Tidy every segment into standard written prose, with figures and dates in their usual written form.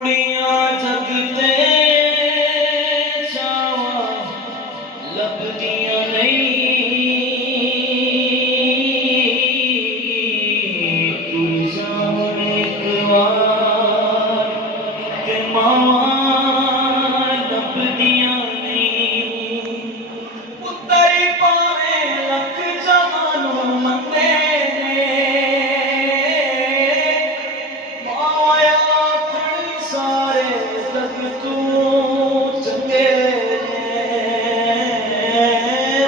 जग ते चावा लभदियां नहीं तू जान एक बार ते मावा लभदियां नहीं उत्तर पावे लख जहानों मंदे सारे लग तू चंगे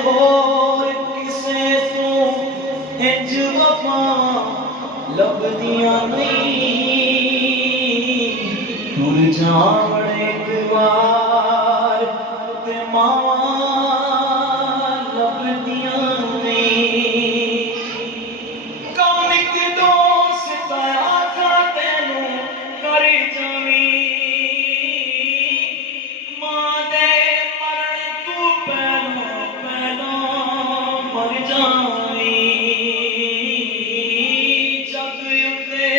होर किसे तू इंज वफा लभदियां नहीं टुर जावण एक बार ते मावा लभदियां नहीं कौमिक दोस्त आखा तेनू करी जावी मां दे मरण तू पहला मर जावी जग उत्ते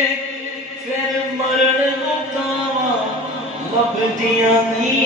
फिर मरण नूं तावा लभदियां नहीं